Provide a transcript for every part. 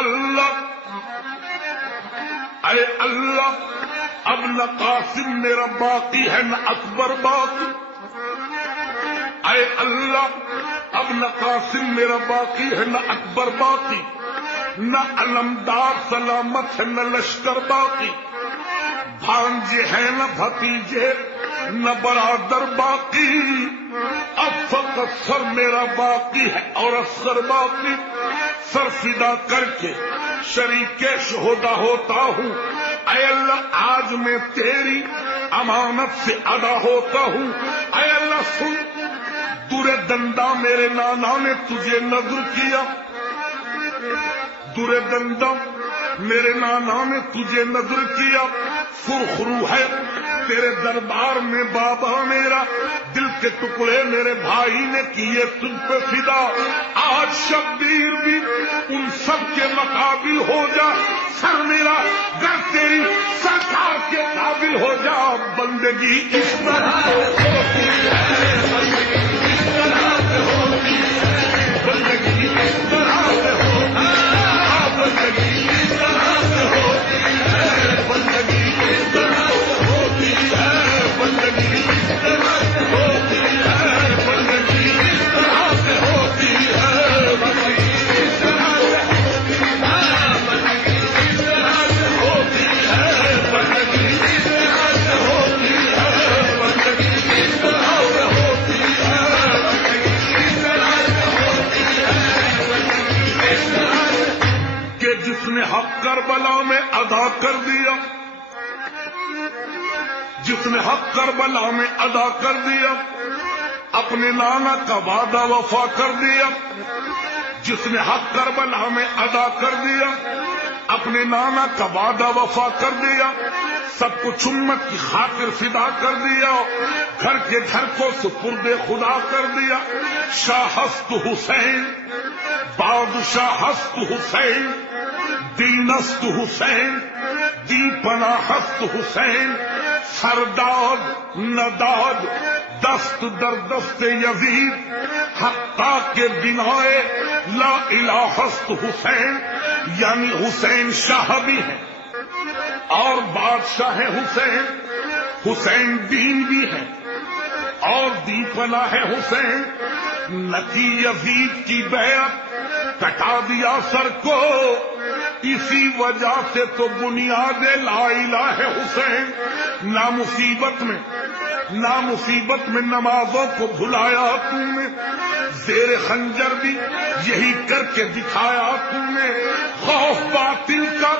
اللہ اے اللہ، اب نہ قاسم میرا باقی ہے نہ اکبر باقی، اے اللہ اب نہ قاسم میرا باقی ہے نہ اکبر باقی، نہ علمدار سلامت ہے نہ لشکر باقی، بھانجے ہیں نہ بھتیجے نہ برادر باقی، اب فقط سر میرا باقی ہے اور اثر باقی، سر فدا کر کے شریک شہدا ہوتا ہوں، اے اللہ آج میں تیری امانت سے ادا ہوتا ہوں، اے اللہ سن، دور دندا میرے نانا نے تجھے نذر کیا، دور دندا میرے نانا نے تجھے نذر کیا، سرخ روح ہے تیرے دربار میں بابا میرا، دل کے ٹکڑے میرے بھائی نے کیے تجھ پہ فدا، آج شبیر بھی ان سب کے مقابل ہو جا، سر میرا گر تیری سرکار کے قابل ہو جا، بندگی اس طرح ہوتی ہے، بندگی اس طرح سے ہوتی ہے، بندگی اس طرح سے ہوتی ہے، بندگی اس طرح سے ہوتی ہے، بندگی اس طرح سے ہوتی ہے، بندگی اس طرح سے ہوتی ہے، بندگی اس طرح سے ہوتی ہے، بندگی اس طرح سے ہوتی ہے، بندگی اس طرح سے ہوتی ہے، بندگی اس طرح سے ہوتی ہے، بندگی اس طرح سے ہوتی ہے، بندگی اس طرح سے کہ جس نے حق کربلا میں ادا کر دیا، جس نے حق کربلا میں ادا کر دیا، اپنے نانا کا وعدہ وفا کر دیا، جس نے حق کربلا میں ادا کر دیا، اپنے نانا کا وعدہ وفا کر دیا، سب کچھ امت کی خاطر فدا کر دیا، گھر کے گھر کو سپرد خدا کر دیا، شاہست حسین بادشاہست حسین، دینست حسین دی پناہست حسین، سرداد نداد دست در دست یزید، حقا کے بنائے لا الہست حسین، یعنی حسین شاہ بھی ہے اور بادشاہ حسین، حسین دین بھی ہے اور دی پناہ ہے حسین، نتی یزید کی بیعت کٹا دیا سر کو، اسی وجہ سے تو بنیاد لا الہ حسین، نا مصیبت میں نمازوں کو بھلایا تم نے، زیر خنجر بھی یہی کر کے دکھایا تم نے، خوف باطل کا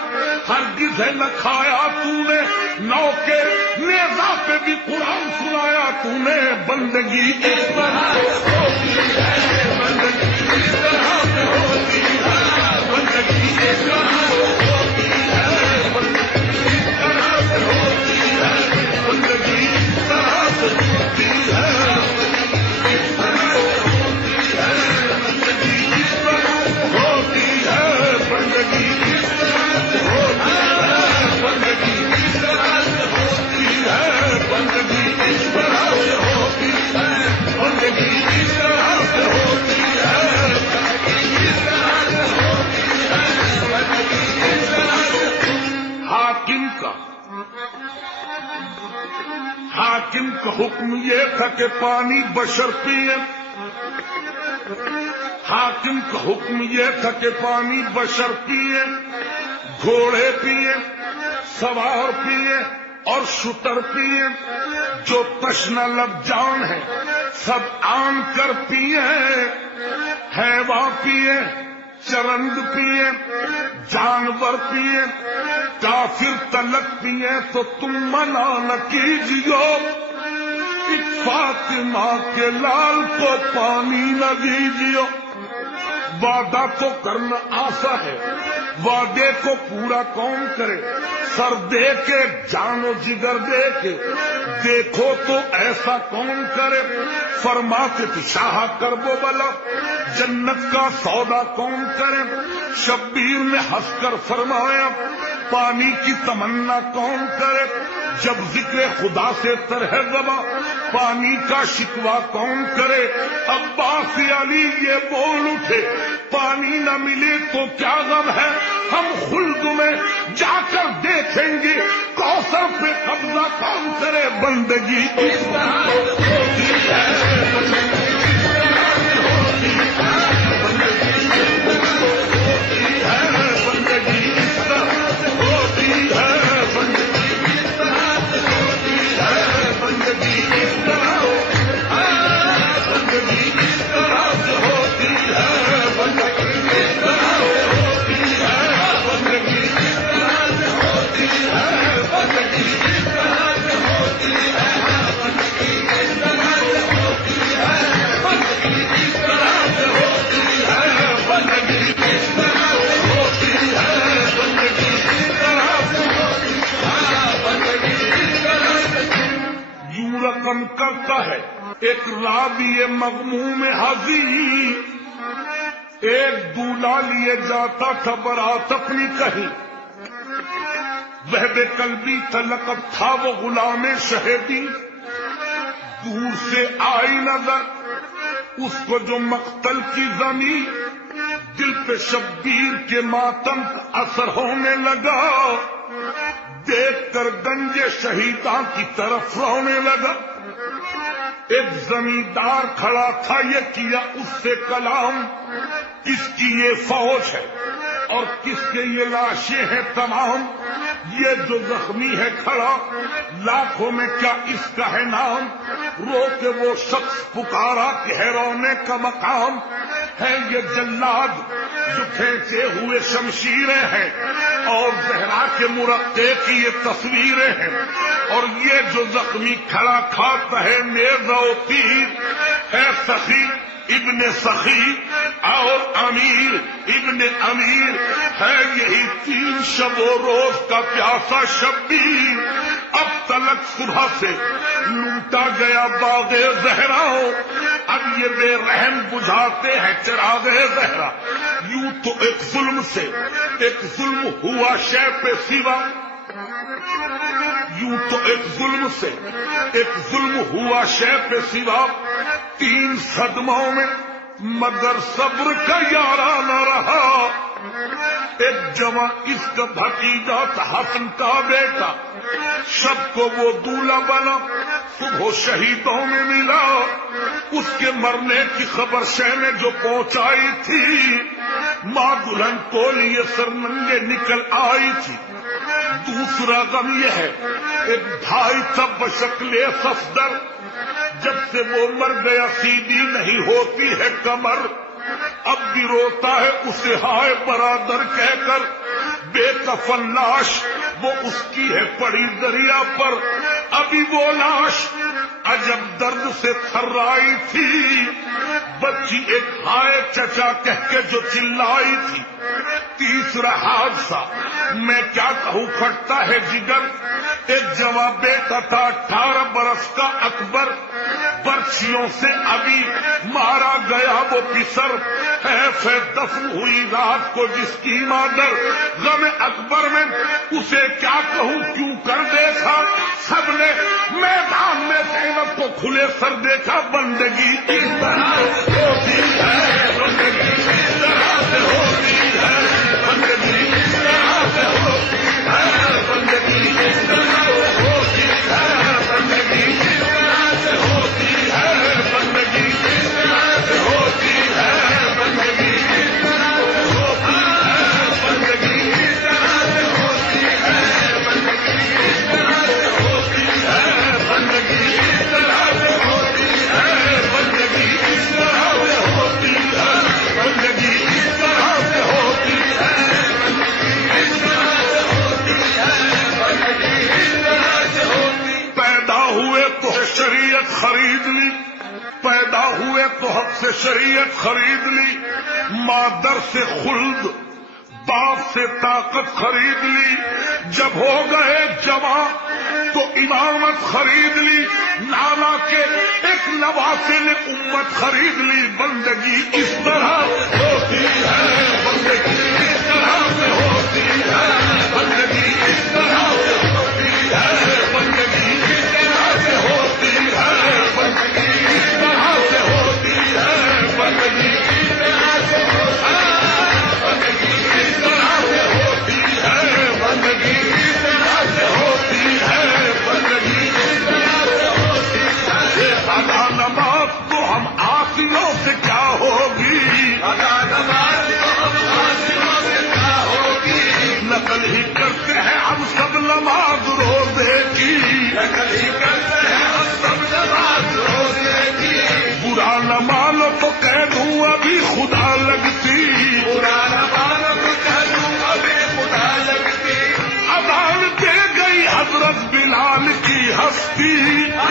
ہرگز ہے نہ کھایا تم نے، نو کے نیزہ پہ بھی قرآن سنایا تم نے، بندگی اس طرح ہوتی ہے، بندگی اس طرح سے ہوتی ہے، بندگی اس طرح سے ہوتی ہے، بندگی اس طرح سے ہوتی ہے، بندگی اس طرح سے ہوتی ہے، اس طرح سے ہوتی ہے، بندگی اس طرح سے ہوتی ہے، بندگی اس طرح سے ہوتی ہے، بندگی اس طرح سے ہوتی ہے، بندگی اس طرح سے ہوتی ہے، بندگی اس طرح سے ہوتی ہے، بندگی اس طرح سے ہوتی ہے، بندگی اس طرح سے۔ حاکم کا حکم یہ تھا کہ پانی بشر پیے، حاکم کا حکم یہ تھا کہ پانی بشر پیے، گھوڑے پیے، سوار پیے اور شتر پیے، جو تشنہ لب جان ہے سب آن کر پیے، حیوان پیے، چرند پیے، جانور پیے، کافر تلک پیے تو تم منع نہ کیجیو، فاطمہ کے لال کو پانی نہ دیجیو۔ وعدہ تو کرنا آسا ہے، وعدے کو پورا کون کرے، سر دے کے جان و جگر دے کے دیکھو تو ایسا کون کرے، فرماتے تھے شاہ کربو بلا جنت کا سودا کون کرے، شبیر نے ہنس کر فرمایا پانی کی تمنا کون کرے، جب ذکر خدا سے ترہ زباں پانی کا شکوہ کون کرے؟ عباس علی یہ بول اٹھے پانی نہ ملے تو کیا غم ہے، ہم خلد میں جا کر دیکھیں گے کوثر پہ قبضہ کون کرے۔ بندگی اس طرح ہوتی ہے، رقم کرتا ہے ایک راوی مغموم حزین، ایک دولہا لیے جاتا تھا برات اپنی کہیں، وہب قلبی تھا لقب تھا وہ غلام شہیدی، دور سے آئی نظر اس کو جو مقتل کی زمین، دل پہ شبیر کے ماتم کا اثر ہونے لگا، دیکھ کر گنج شہیداں کی طرف رونے لگا۔ ایک زمیندار کھڑا تھا، یہ کیا اس سے کلام، کس کی یہ فوج ہے اور کس کے یہ لاشیں ہیں تمام، یہ جو زخمی ہے کھڑا لاکھوں میں کیا اس کا ہے نام، رو کے وہ شخص پکارا کہ ہے رونے کا مقام، ہے یہ جلاد جو کھینچے ہوئے شمشیریں ہیں اور زہرا کے مرقع کی یہ تصویریں ہیں، اور یہ جو زخمی کھڑا کھاتا ہے نیزہ و تیر، ہے سخی ابن سخی اور امیر ابن امیر، ہے یہی 3 شب و روز کا پیاسا شبیر، اب تلک صبح سے لوٹا گیا باغ زہرا، اب یہ بے رحم بجھاتے ہیں چراغ زہرا، یوں تو ایک ظلم سے ایک ظلم ہوا شے پہ سوا، یوں تو ایک ظلم سے ایک ظلم ہوا شے پہ سوا، 3 صدموں میں مگر صبر کا یارانہ رہا، ایک جواں اس کا بھتیجا تھا حسن کا بیٹا، شب کو وہ دولہا بنا صبح شہیدوں میں ملا، اس کے مرنے کی خبر شہ نے جو پہنچائی تھی، ماں دلہن کو لیے سرننگے نکل آئی تھی۔ دوسرا غم یہ ہے ایک بھائی تھا بشکل صفدر، جب سے وہ مر گیا سیدھی نہیں ہوتی ہے کمر، اب بھی روتا ہے اسے ہائے برادر کہہ کر، بے کفن لاش وہ اس کی ہے پڑی دریا پر، ابھی وہ لاش عجب درد سے تھرائی تھی، بچی ایک ہائے چچا کہہ کے جو چلائی تھی۔ تیسرا حادثہ میں کیا کہوں پھٹتا ہے جگر، ایک جواں بیٹا تھا 18 برس کا اکبر، برچھیوں سے ابھی مارا گیا وہ پسر، ہے دفن ہوئی رات کو جس کی مادر، غم اکبر میں اسے کیا کہوں کیوں کر دیکھا، سب نے میدان میں زینب کو کھلے سر دیکھا، بندگی اس طرح ہوتی ہے، بندگی اس طرح سے ہوتی ہے، بندگی اس طرح سے ہوتی ہے، بندگی اس طرح ہوتی ہے، بندگی اس طرح سے ہوتی ہے، بندگی اس طرح سے ہوتی ہے، بندگی اس طرح سے ہوتی ہے، بندگی اس طرح سے ہوتی ہے، بندگی اس طرح سے ہوتی ہے، بندگی اس طرح سے ہوتی ہے، بندگی اس طرح سے ہوتی ہے، بندگی اس طرح سے ہوتی ہے، بندگی اس طرح سے ہوتی ہے، بندگی اس طرح سے ہوتی ہے۔ پیدا ہوئے تو شریعت خرید لی، پیدا ہوئے تو حق سے شریعت خرید لی، مادر سے خلد باپ سے طاقت خرید لی، جب ہو گئے جوان تو امامت خرید لی، نانا کے ایک نواسے نے امت خرید لی، بندگی اس طرح ہوتی ہے، بندگی اس طرح سے ہوتی ہے، بندگی اس طرح سے ہوتی ہے، بندگی اس طرح سے ہوتی ہے، ہستی